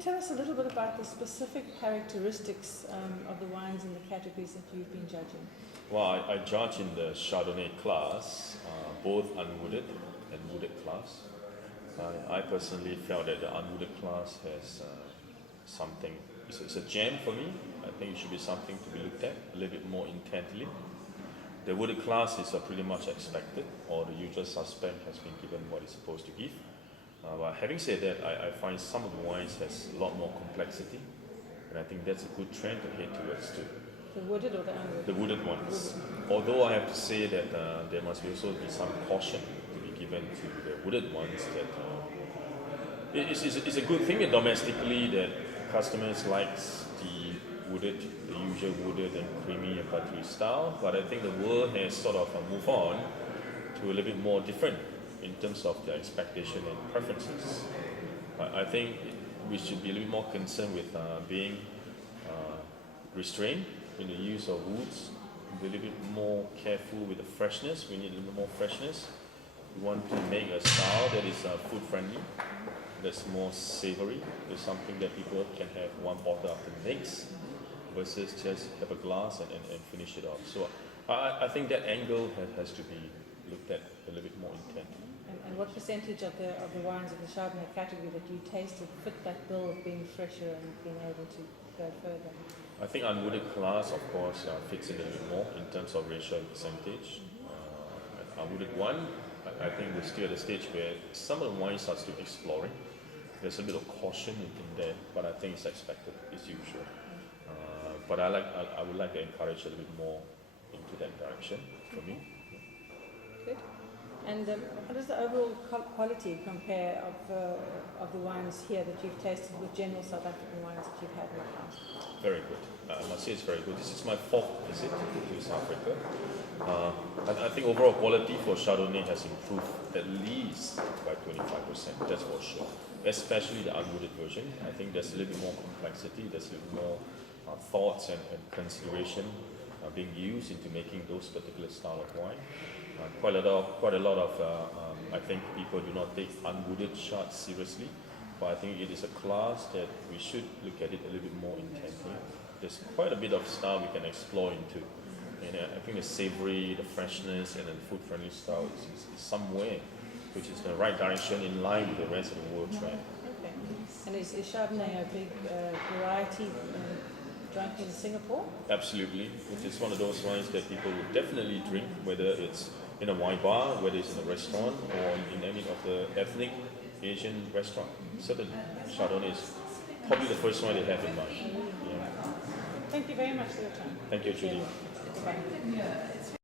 tell us a little bit about the specific characteristics of the wines in the categories that you've been judging? Well, I judge in the Chardonnay class, both unwooded and wooded class. I personally felt that the unwooded class has something, it's a gem for me. I think it should be something to be looked at a little bit more intently. The wooded class is pretty much expected, or the usual suspect has been given what it's supposed to give. But having said that, I find some of the wines has a lot more complexity, and I think that's a good trend to head towards too. The wooded or the unwooded? The wooded ones. Although I have to say that there must also be some caution to be given to the wooded ones. That it's a good thing that domestically that customers likes the wooded, the usual wooded and creamy and buttery style. But I think the world has sort of moved on to a little bit more different in terms of their expectation and preferences. I think we should be a little bit more concerned with being restrained in the use of woods, be a little bit more careful with the freshness. We need a little bit more freshness. We want to make a style that is food friendly, that's more savory. It's something that people can have one bottle after the next versus just have a glass and finish it off. So I think that angle has to be looked at a little bit more intently. And what percentage of the wines of the Chardonnay category that you tasted fit that bill of being fresher and being able to go further? I think unwooded class, of course, fits in a little bit more in terms of ratio and percentage. Unwooded one, I think we're still at a stage where some of the wines are still exploring. There's a bit of caution in there, but I think it's expected, it's usual. But I would like to encourage a little bit more into that direction for me. Good. And how does the overall quality compare of the wines here that you've tasted with general South African wines that you've had in the past? Very good. I must say it's very good. This is my fourth visit to South Africa. I think overall quality for Chardonnay has improved at least by 25%, that's for sure. Especially the unwooded version. I think there's a little bit more complexity, there's a little more thoughts and consideration being used into making those particular style of wine. Quite a lot of I think people do not take unwooded Chard seriously, but I think it is a class that we should look at it a little bit more intently. There's quite a bit of style we can explore into. And I think the savory, the freshness, and the food-friendly style is somewhere which is the right direction in line with the rest of the world trend. Okay. And is Chardonnay a big variety drunk in Singapore? Absolutely. It is one of those wines that people would definitely drink, whether it's in a wine bar, whether it's in a restaurant, or in any of the ethnic Asian restaurant. Certainly, Chardonnay is probably the first one they have in mind. Yeah. Thank you very much for your time. Thank you, Judy. Goodbye.